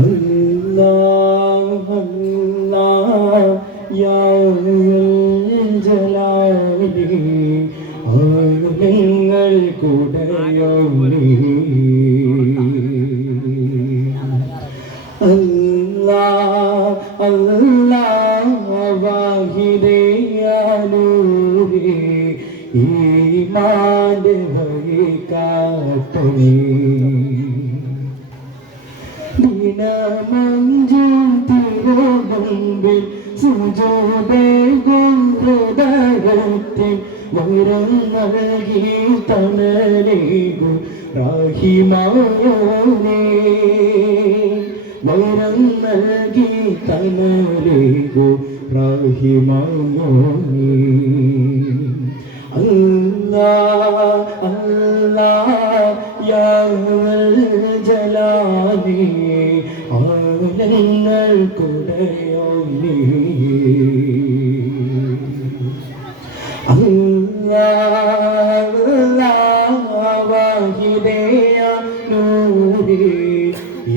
അല്ലാഹ് അല്ലാഹ് യാ ജലാലി ആലങ്ങൾ കുടയോനി അല്ലാഹ് അല്ലാഹ് വാഹിദേ യാ നൂരി ഈമാന്റെ വഴി കാട്ടണേ ദിനമഞ്ചു തിരുമുമ്പിൽ സുജൂദേകും ഹൃദയത്തിൽ വൈരം നൽകി തണലേകും റഹിമാനേ വൈരം നൽകി തണലേകും റഹിമാനേ അല്ലാഹ് അല്ലാഹ് യാ ജലാലി ആലങ്ങൾ കുടയോനി അല്ലാഹ് അല്ലാഹ് വാഹിദേ യാ നൂരി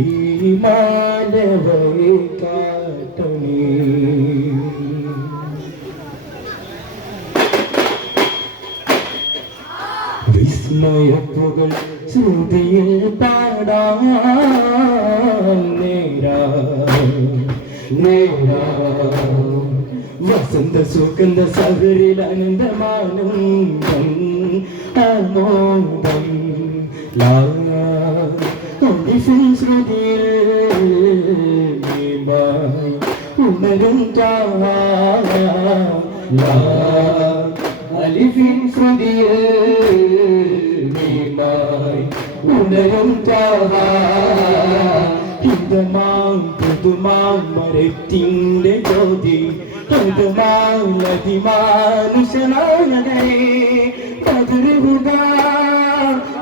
ഈമാന്റെ വഴി കാട്ടണേ വിസ്മയപ്പുകൾ ശ്രുതിയിൽ പാടാം നേരാ നേരാ വസന്ത സുഗന്ധ സഹരിൽ അനന്തമാനന്ദം ആമോദം ലാഫിൻ ശ്രുതിയിൽ ഉണരും അലിഫിൻ ശ്രുതിയിൽ ഉണരും ഹിതമാം പുതുമാം മരത്തിൻ്റെ ജ്യോതി പുതുമാം നദിമാനുഷനാനകരെ പതിരുക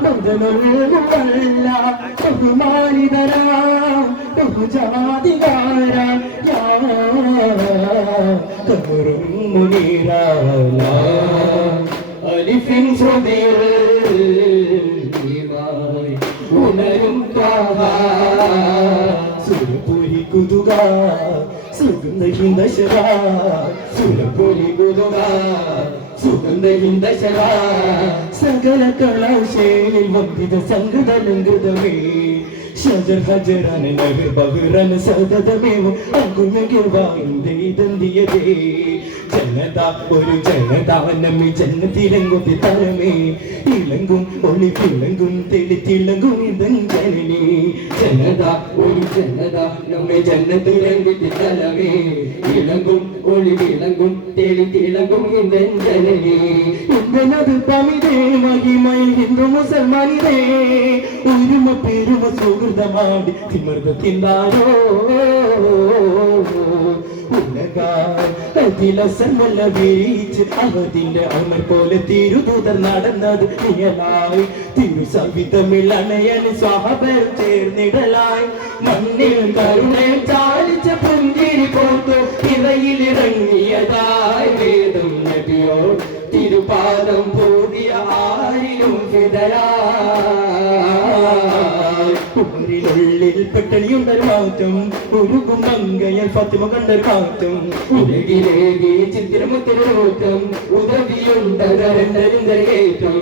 ബദലുകല്ല ബഹുമാനിതരാം ബഹുജാതികാര കമറും മുനീറാല അലിഫിൻ ശ്രുതിയിൽ ഉണരും സുരപുരി കുതുക സുഗന്ധ ഹിന്ദശര സുരപുരി കുതുക സുഗന്ധ ഹിന്ദശര സകല കളൗശേലിൽ വന്ദിത സംഗതലങ്കൃതമേ ഷജർ ഹജറൻ നബി ബഹ്റൻ സദദമേവ അങ്കുമികവായിന്ദിയതേ ജനത ഒരു ജനത നമ്മി ജന്നത്തിലങ്കുത്തി തലമേ ഇളങ്കും ഒളി തിളങ്കും തെളിത്തിളങ്കും ഇതൻ ജനനി ജനത ഒരു ജനത നമ്മെ ജന്നത്തിലങ്കുത്തി തലമേ ഇളങ്കും ഒളി വിളങ്കും തെളിത്തിളങ്കും ഇതൻ ജനനി ഇന്തനത് പമിതേ മഹിമൈ ഹിന്ദു മുസൽമാനിതേ ഒരുമ പെരുമ സുഹൃതമാടി തിമർദ്ദത്തിന്താരോ ഉലകമല്ല വീരിച്ച് അവതിന്റെ അമർ പോലെ തിരുദൂതർ നടന്നത് നിയലായി തിരുസവിധമിൽ അണയൻ സ്വഹബർ ചേർന്നിടലായി മണ്ണിൽ കരുണെ ചാലിച്ച പുഞ്ചിരി പോത്തു ഇറയിലിറങ്ങിയതായി വേദം നബിയോ തിരുപാദം പൂതിയ ആരിലും ഉള്ളിൽ പെട്ടണിയുണ്ടൊരു മാറ്റം ഉരുകും മങ്കയൽ ഫാത്തിമ കണ്ടൊരു മാറ്റം ഉലകിലേകി ചിത്തിരമുത്തിരോട്ടം ഉദവിയുണ്ടരേറ്റം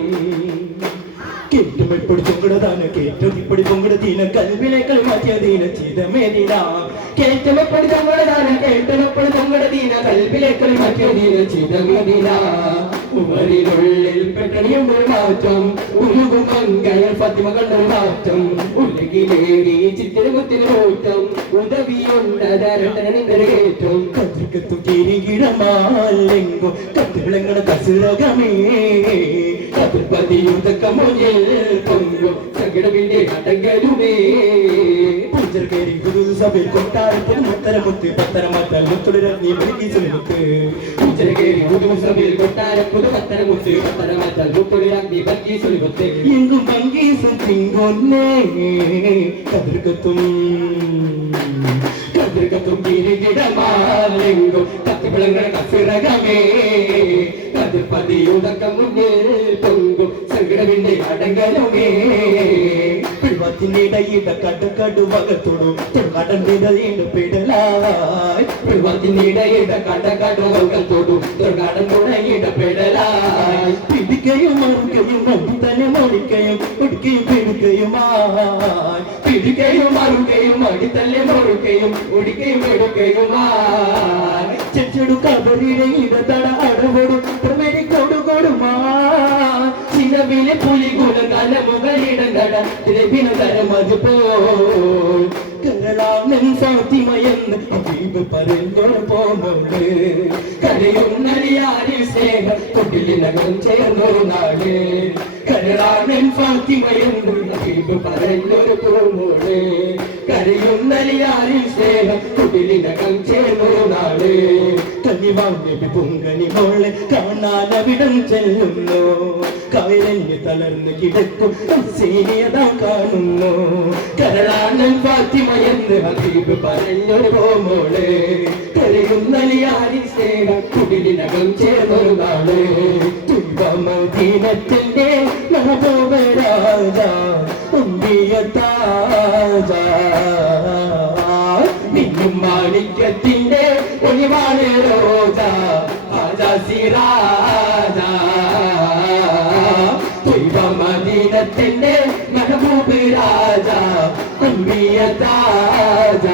കേട്ടുമെപ്പൊടി പൊങ്കടതാണ് കേട്ടും ഇപ്പൊടി പൊങ്കടതീന കൽവിലേക്കൾ മാറ്റിയതീന ചിതമേദീന കേട്ടുമെപ്പൊടി പൊങ്കടതാണ് കേട്ടുമെപ്പൊടി പൊങ്കടതീന കൽവിലേക്കൾ മാറ്റിയതീന ചിതമേദീന ഉമരിനുള്ളിൽ പെട്ടണിയുണ്ടൊരു മാറ്റം ഉരുകും മങ്കയൽ ഫാത്തിമ കണ്ടൊരു മാറ്റം ഉലകിലേകി ചിത്തിരമുത്തിരോട്ടം ഉദവിയുണ്ടരേറ്റം കത്തിക്കത്തു കിരികിടമാലെങ്കോ കത്തിവിളങ്ങണ കസുരകമേ കതിർപതിയുതക്കമൊഴിൽ പൊങ്കും സകടവിന്റെ അടങ്കലുമേ പൂജർ കയറി ഗുരു സഭയിൽ കൊട്ടാരത്തിൽ മുത്തരമുത്ത് പത്തരമാറ്റാൽ മുത്തുടരഞ്ഞി മെഴുകി ചൊല്ലിമുത്ത് പൂജർ കയറി ഗുരു സഭയിൽ കൊട്ടാരം പുതു പത്തരമുത്ത് പത്തരമാറ്റാൽ മുത്തുടരഞ്ഞി ഭംഗി ചൊല്ലിമുത്ത് എങ്കും ഭംഗി സുഖിങ്ങൊന്നേ കതിർക്കത്തും കതിർക്കത്തും കിരികിടമാലെങ്കും കത്തിവിളങ്ങണ കസിറകമേ കതിർപതിയുതക്കം മുന്നിൽ പൊങ്കും സങ്കടവിന്റെ അടങ്കലുമേ പുൽവാത്തിനിടയിട കടകടുവകത്തോടു തൊടാടണ്ടിടയിട പെടലായി പുൽവാത്തിനിടയിട കടകടുവകത്തോടു തൊടാടണ്ടിടയിട പെടലായി പിടിക്കയും മറുകയും തന്നെ മൊഴിക്കയും ഒടുക്കയും പിടിക്കയുമായി പിടിക്കയും മറുകയും അടിത്തല്ലെ മറുകയും ഒടുക്കയും എടുക്കയുമായി ചെച്ചെടു കബറിയുടെ ഇടതട അടവോടും കൊടുകൊടുമാ ചിലവിലെ പുലികുല കലമുകളിടങ്ങട തിരവിനകരം അതുപോൽ കരളാമൻ ഫാത്തിമയെന്ന് ഹബീബ് പറഞ്ഞോട് പോന്നോണ്ട് കരയും നടിയാരിൽ സ്നേഹം കൊട്ടിലിനകം ചേർന്നൊരു നാട് കരളാമൻ ഫാത്തിമയെന്ന് ഹബീബ് പറഞ്ഞൊരു പോന്നോട് കരയും നടിയാരിൽ സ്നേഹം കൊട്ടിലിനകം ചേർന്നൊരു നാട് കനിവാങ്ങി പൊങ്കനി മോളെ കാണാനവിടം ചെല്ലുന്നു കായലഞ്ഞ് തളർന്ന് കിടക്കും സേനയതാ കാണുന്നു കരളാണൻ ഫാത്തിമയെന്ന് ഹബീബ് പറഞ്ഞൊരു മോളെ കരയുന്നലിയാരി സ്നേഹം കുടിലിനകം ചേർന്നൊരു നാള് മദീനത്തിന്റെ മഹബൂബരാജ ഉമ്മിയത്താജ നിന്നും മാണിക്യത്തിന്റെ ഒളിവാണ് രോജ ആജാ സിറാജ മദീനത്തിന്റെ മെഹബൂബ് രാജ അമ്പിയതാജ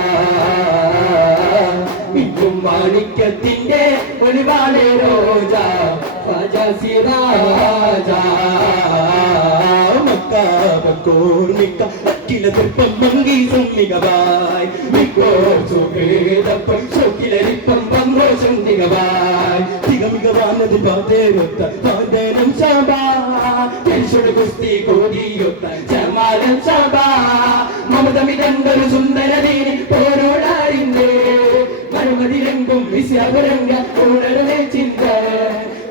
ഇന്നും മാണിക്യത്തിന്റെ ഒളിവാണ് രോജ ആജാ സിറാജ മക്കാബക്കോർമിക്ക അക്കില തിർപ്പം മങ്കി സമ്മികവായ് മിക്കോർ സുഖേദപ്പം ശോക്കിലരിപ്പം പങ്കോശം തികവായ് തികമികവാനതിൽ പാതേരൊത്ത പാതേനം ശാബാ പെൻഷുടെ കുസ്തി കോടിയൊത്ത ജമാലം ശാബാ മമതമിതങ്കൊരു സുന്ദരതീനി പോരോടാരിന്റെ മറുമതിരങ്കും വിശ്യാപുരങ്ക ഓടരുടെ ചിന്ത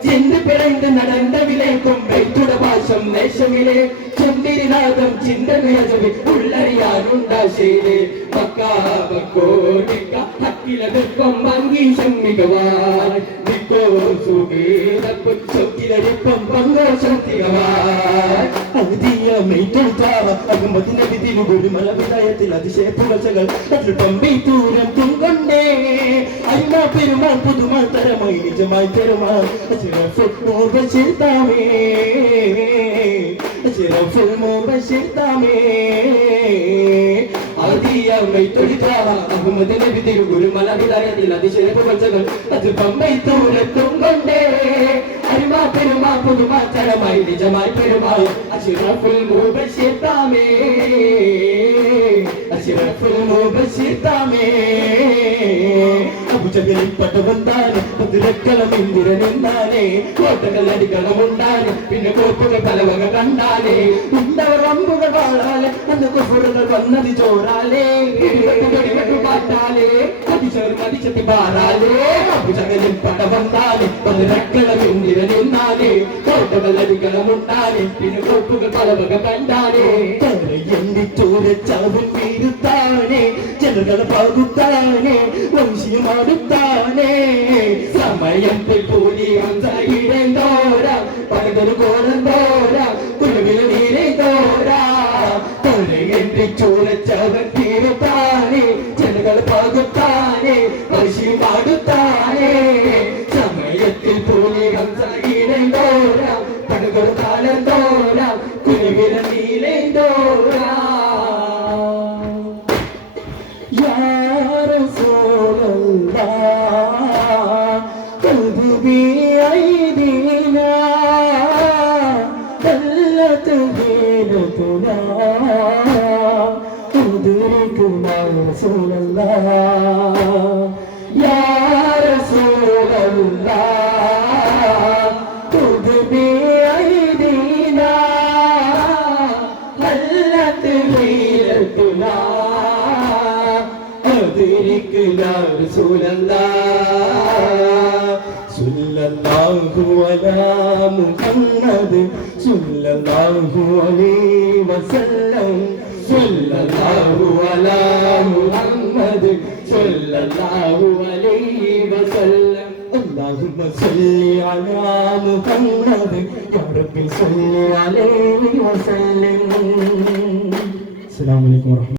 ചെന്ന് പിറந்து നടന്ന വിലയ്ക്കും വൈത്തുട പാശം നേശമിലെ ചുണ്ടിരിനാഥം ചിന്തമേജവി ഉള്ളറിയാനുണ്ടാശേരെ മക്കാബക്കോടിക്ക ഹക്കിലതിർപ്പം മങ്കീശം മികവാൻ നിക്കോ സുഖേതപ്പം ചൊക്കിലരിപ്പം പങ്കോശം തികവാൻ അഹമ്മദിന്റെ വിധിയിലൊരു മലവിദായത്തിൽ അതിശയ പുകഴ്ചകൾ പമ്പൂരം തുങ്കൊണ്ടേ അയ്മാ പെരുമാൾ പുതുമാൾ തരമായി നിജമായി പെരുമാൾ മുബശിർതാമേ അശ്റഫുൽ മുബശിർതാമേ ആദിയമ്മൈ തൊഴിതാഹ അഹമ്മദ് നബി തിരുഗുരു മലവിദായത്തിൽ അതിശയ പുകഴ്ചകൾ അത് പമ്പൈ തൂരത്തും കൊണ്ടേ അരിമാ പെരുമാ പുതുമാ തരമായി നിജമായി പെരുമാൾ അശ്റഫുൽ മുബശിർതാമേ അശ്റഫുൽ മുബശിർതാമേ അബുജഹലിൽ പടവന്താനെ പതിരക്കളം ഇന്ദിരനെന്താനെ കോട്ടകൾ അടിക്കളമുണ്ടാനെ പിന്നെ കോപ്പുകൾ പലവക കണ്ടാലേ ഉണ്ടവർ അമ്പുകൾ വാഴാലെ അന്ന് കുഫറുകൾ വന്നത് ചോറാലേ കാട്ടാലേ അതിച്ചവർ മതിച്ചത്തി പാറാലേ അബുജഹലിൽ പടവന്താനെ പതിരക്കളം ഇന്ദിരനെന്താനെ കോട്ടകൾ അടിക്കളമുണ്ടാനെ പിന്നെ കോപ്പുകൾ പലവക കണ്ടാലേ എന്റെ ചോരച്ചാവും വീരുത്താനെ ജനങ്ങൾ പകുത്താനെ വംശീയമാടുത്താനെ സമയത്തിൽ കൂലി ഹംസയിടേന്തോരാ പകതൊരു കോലം തോരാ കുരുവിൽ നീരെ തോരാ എന്റെ ചോരച്ചവൻ തീരുത്താനെ ജനങ്ങൾ പകുത്താനെ വംശീയമാടുത്താനെ സമയത്തിൽ കൂലി ഹംസയിടേന്തോരാ പകതൊരു കാലം തോരാ കുരുവിൽ നീരെ തോരാ بأيدينا دلت غيرتنا أدركنا رسول الله يا رسول الله خذ بأيدينا دلت غيرتنا أدركنا رسول الله സല്ലല്ലാഹു അലാ മുഹമ്മദ് സല്ലല്ലാഹു അലൈഹി വസല്ലം സല്ലല്ലാഹു അലാ മുഹമ്മദ് സല്ലല്ലാഹു അലൈഹി വസല്ലം اللهم صل على محمد يا رب صل عليه وسلم അസ്സലാമു അലൈക്കും വറഹ്മത്തുള്ളാഹി